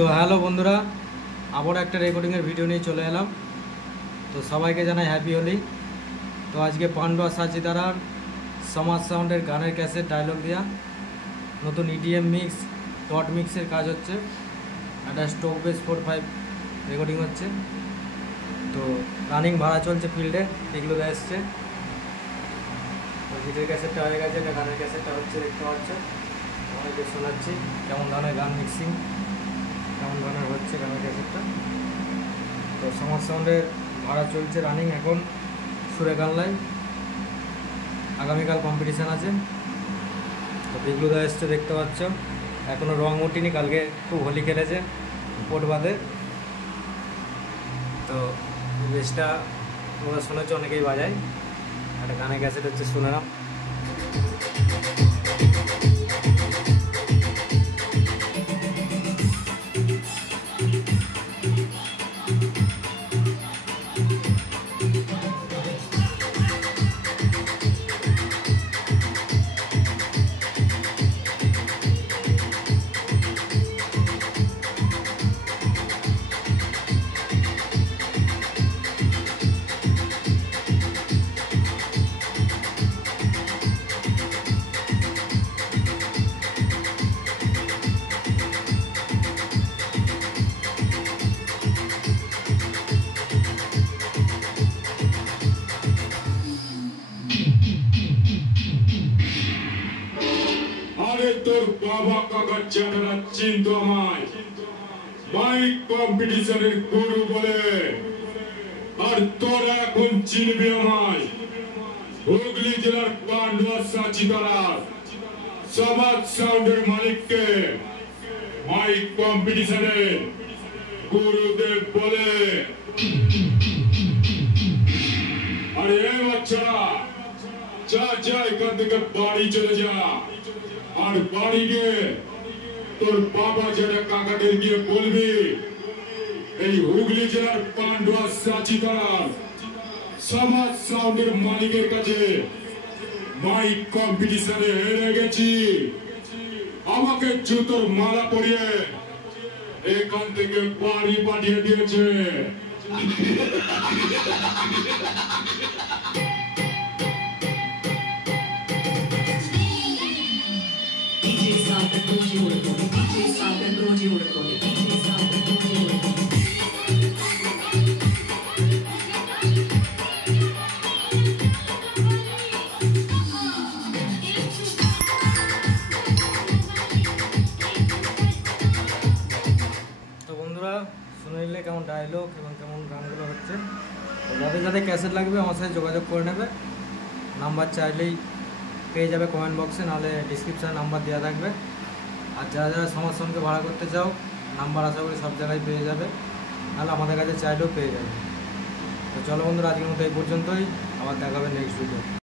তো হ্যালো বন্ধুরা, আবার একটা রেকর্ডিংয়ের ভিডিও নিয়ে চলে এলাম। তো সবাইকে জানাই হ্যাপি হোলি। তো আজকে পান্ডু আর সাচিদারার সমাজ সাউন্ডের গানের ক্যাসেট ডায়লগ দেওয়া নতুন ইডিএম মিক্স ডট মিক্সের কাজ হচ্ছে। একটা স্টোক বেস 4/5 রেকর্ডিং হচ্ছে। তো রানিং ভাড়া চলছে ফিল্ডে, এগুলো এসছে। তো ভিডিওর ক্যাসেটটা হয়ে গেছে, এটা গানের ক্যাসেটটা হচ্ছে, দেখতে পাচ্ছে। অনেকে শোনাচ্ছি কেমন ধরনের গান মিক্সিং, কেমন ধরনের হচ্ছে গানের ক্যাসেটটা। তো সমাজ সাউন্ডের ভাড়া চলছে রানিং এখন সুরেকানলায়। আগামীকাল কম্পিটিশান আছে। তো বিগলুদা এসছে, দেখতে পাচ্ছ। এখনও রং উঠিনি, কালকে খুব হোলি খেলেছে পোট বাদে। তো বেশটা তোমরা শুনেছ, অনেকেই বাজায়। একটা গানের ক্যাসেট হচ্ছে, শুনে নাও। তোর বাবা কাকা চাঁদরা চিন্ত আমায় বাইক কম্পিটিশনের গুরু বলে, আর তোরা এখন চিনবি আমায় হুগলি জেলার পান্ডুয়া সাচিদারার সমাজ সাউন্ডের মালিককে মাইক কম্পিটিশনের গুরুদেব বলে। আরে বাচ্চারা, যা যা এখান থেকে বাড়ি চলে যা, আর বাড়ি গিয়ে তোর বাবা যেটা কাকাদের গিয়ে বলবি এই হুগলি জেলার পান্ডুয়া সাচিদারার সমাজ সাউন্ডের মালিকের কাছে মাইক কম্পিটিশনে হেরে গেছি, আমাকে জুতোর মালা পরিয়ে এখান থেকে বাড়ি পাঠিয়ে দিয়েছে। তো বন্ধুরা, শুনে নিলে কেমন ডায়লগ এবং কেমন গানগুলো হচ্ছে। তো যাদের যাদের ক্যাসেট লাগবে আমার সাথে যোগাযোগ করে নেবে। নাম্বার চাইলেই পেয়ে যাবে কমেন্ট বক্সে, নাহলে ডিসক্রিপশানে নাম্বার দেওয়া থাকবে। আর যারা যারা সমাজ সাউন্ডকে ভাড়া করতে চাও, নাম্বার আশা করি সব জায়গায় পেয়ে যাবে, নাহলে আমাদের কাছে চাইলেও পেয়ে যাবে। তো চলো বন্ধুরা, আজকের মতো এই পর্যন্তই। আবার দেখাবে নেক্সট ভিডিও।